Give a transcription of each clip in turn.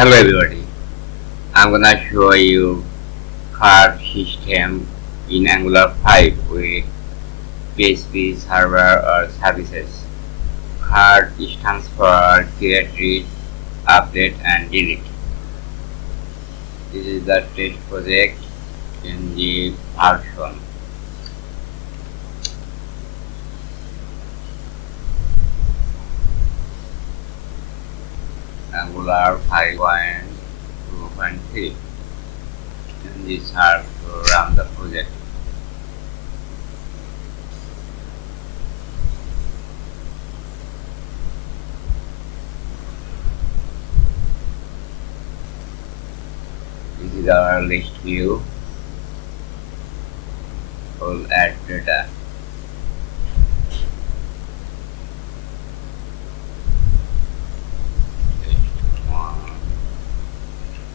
Hello everybody, I'm gonna show you CRUD system in Angular 5 with PHP server or services. CRUD stands for create, read, update and delete. This is the test project in the version. Angular 5.2.3 and these are to run the project. This is our list view. We'll add data. Test 1,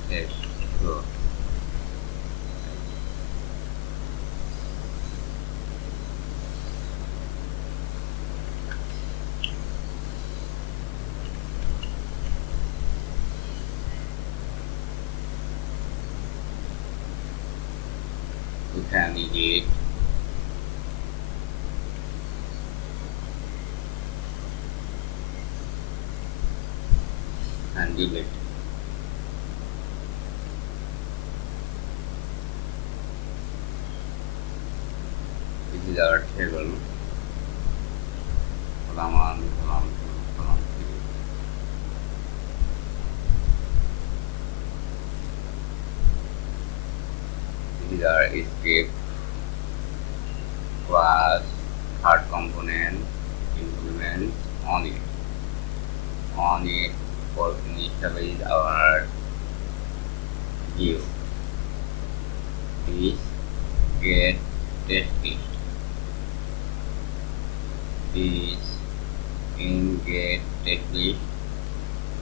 test 2. We can edit and delete. This is our table. Column 1, column 2, column 3. This is our script. Class, third component, implement on it. On it for initialize our view. This get test list. This in get test list.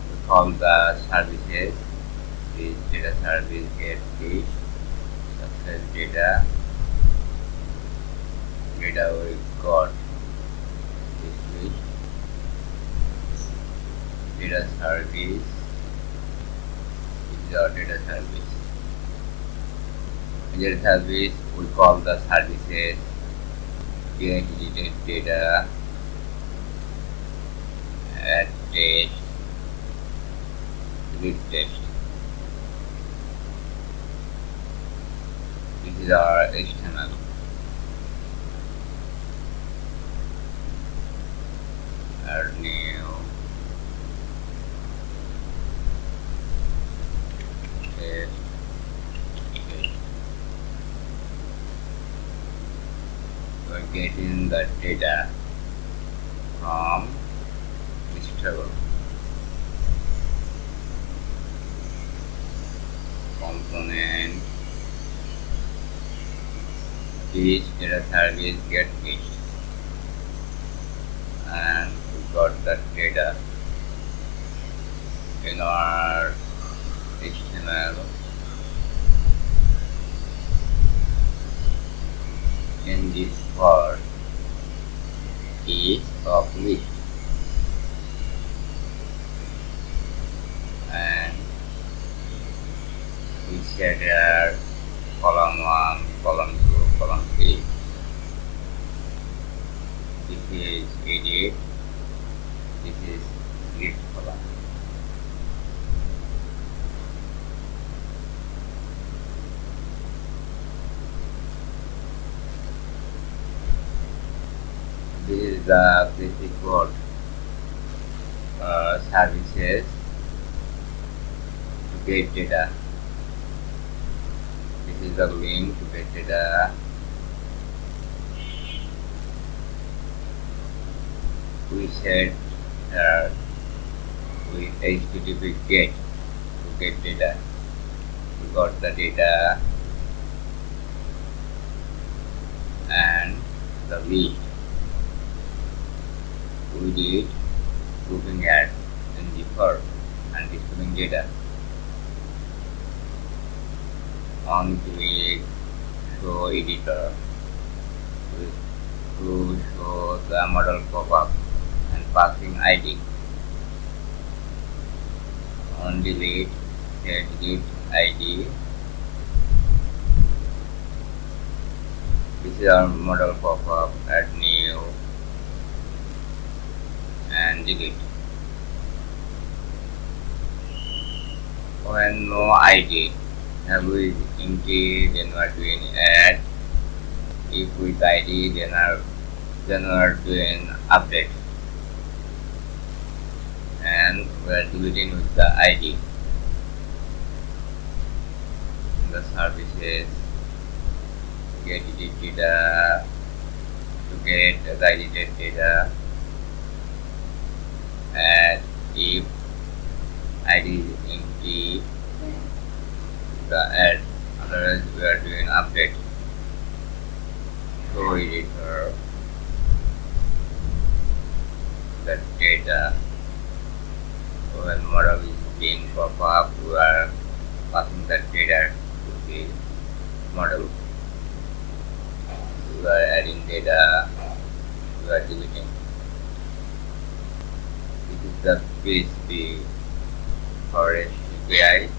We call the services. This data service get list. Success data. Data we got this list. Data service. This is our data service. In data service we call the services get deleted data, add test, delete test. This is our HTML. Add new test. We're getting the data from this table. Component. This data service get list. And we got the data in our HTML. In this part is of list and we set our column 1, column 2, column 3. This is edit, this is list column. This is the basic code services to get data. This is the link to get data. We set with HTTP get to get data. We got the data and the list. We did grouping add in the first and displaying data. On click show editor to show the model pop-up and passing ID. On delete here edit ID. This is our model pop-up. Add new and delete. When no ID, have with empty, then we are doing add. If with ID, then we are doing update, and we are deleting with the ID. The services get edit data to get the edited data, and if ID is empty, the add. Otherwise, we are doing update. Show editor the data. When model is being pop up, we are passing the data to the model. We are adding data, we are deleting. This is the PHP forest API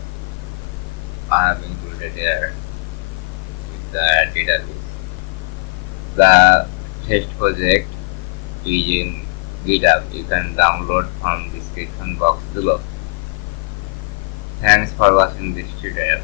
I have included here with the database. The test project is in GitHub. You can download from description box below. Thanks for watching this tutorial.